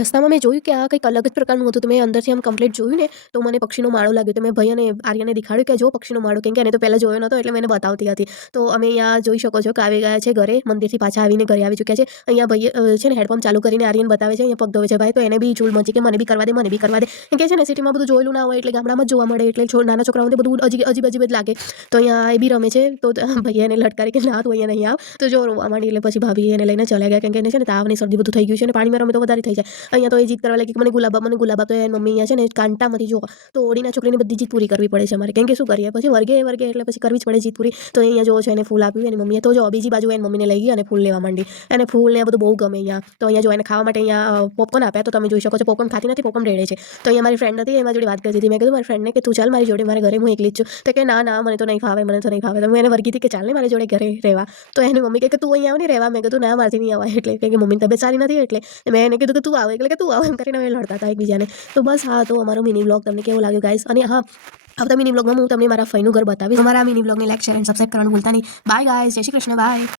રસ્તામાં મેં જોયું કે આ કંઈક અલગ જ પ્રકારનું હતું. તો મેં અંદરથી આમ કમ્પ્લીટ જોયું ને તો મને પક્ષીનો માળો લાગ્યો. તો મેં ભાઈ અને આર્યનને દેખાડ્યું કે જો પક્ષીનો માળો, કેમ કે એને તો પહેલાં જોયો નહોતો એટલે મેં એને બતાવતી હતી. તો અમે અહીંયા જોઈ શકો છો કે આવી ગયા છે ઘરે, મંદિરથી પાછા આવીને ઘરે આવી ચૂક્યા છે. અહીંયા ભાઈએ છે ને હેડપંપ ચાલુ કરીને આર્યન બતાવે છે, અહીંયા પગ ધોવે છે ભાઈ. તો એને બી ચૂલ મચી કે મને બી કરવા દે, મને બી કરવા દે. કેમ કે છે ને સિટીમાં બધું જોયેલું ના હોય એટલે ગામડામાં જ જોવા મળે એટલે નાના છોકરાઓને બધું અજીબ જ લાગે. તો અહીંયા એ બી રમે છે. તો ભાઈએ એને લટકારી કે ના તું અહીંયા નહીં આવ. તો જો રોવા માંડી એટલે પછી ભાભી એને લઈને ચલા ગયા, કેમ કે એને છે ને તાવ ને શરદી બધું થઈ ગયું છે અને પાણીમાં રમે તો વધારે થઈ જાય. અહીંયા તો એ જીદ કરવા લાગી કે મને ગુલાબા. તો એની મમ્મી અહીંયા છે ને કાંટામાંથી જો તો ઓળીના છોકરીની બધી જીદ પૂરી કરવી પડે છે અમારે, કેમ કે શું કરીએ પછી વર્ગે એટલે પછી કરવી જ પડે જીદ પૂરી. તો અહીંયા જોવો છો એને ફૂલ આપ્યું એની મમ્મીએ. તો જો બીજી બાજુ એની મમ્મીને લઈ ગઈ અને ફૂલ લેવા માંડી. એને ફૂલ ને બધું બહુ ગમે અહીંયા. તો અહીંયા જો એને ખાવા માટે અહીંયા પોપકોર્ન આપ્યા. તો તમે જોઈ શકો છો પોપકોર્ન ખાતી નથી, પોપકોર્ન રેડે છે. તો અહીંયા મારી ફ્રેન્ડ હતી, એમાં જોડે વાત કરતી હતી. મેં કીધું મારી ફ્રેન્ડને કે તું ચાલ મારી જોડે, મારા ઘરે હું એકલી જ છું. તો કે ના મને તો નહીં ફાવે. તો હું એને વર્ગી હતી કે ચાલ ને મારી જોડે ઘરે રહેવા. તો એની મમ્મી કે તું અહીંયા આવ ને રહેવા. મેં કીધું ના મારથી નહીં આવાય, એટલે કે મમ્મીની તબિયત સારી નથી એટલે મેં એને કીધું કે તું આવ, એટલે કે તું આવ એમ કરીને અમે લડતા હતા એકબીજાને. તો બસ હા, તો અમારો મિની વ્લોગ તમને કેવો લાગ્યો ગાઈસ? અને હા, આવતા મિની વ્લોગમાં હું તમને મારા ફઈનું ઘર બતાવીશ. અમારા મિની વ્લોગને લાઈક, શેર એન્ડ સબસ્ક્રાઇબ કરવાનું ભૂલતા નહીં. બાય ગાઈસ, જય શ્રી કૃષ્ણ, બાય.